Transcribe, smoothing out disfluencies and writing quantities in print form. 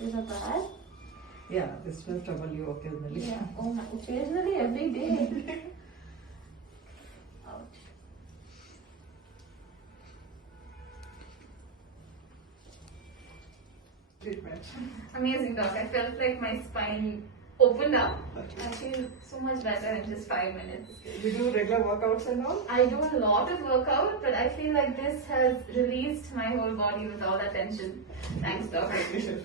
Is that bad? Yeah, this will trouble you occasionally. Yeah. Oh my, occasionally every day. Ouch. Treatment. Amazing, doc. I felt like my spine opened up. I feel so much better in just 5 minutes. You do regular workouts and all? I do a lot of workout, but I feel like this has released my whole body with all that tension. Thanks, doc. Thank you.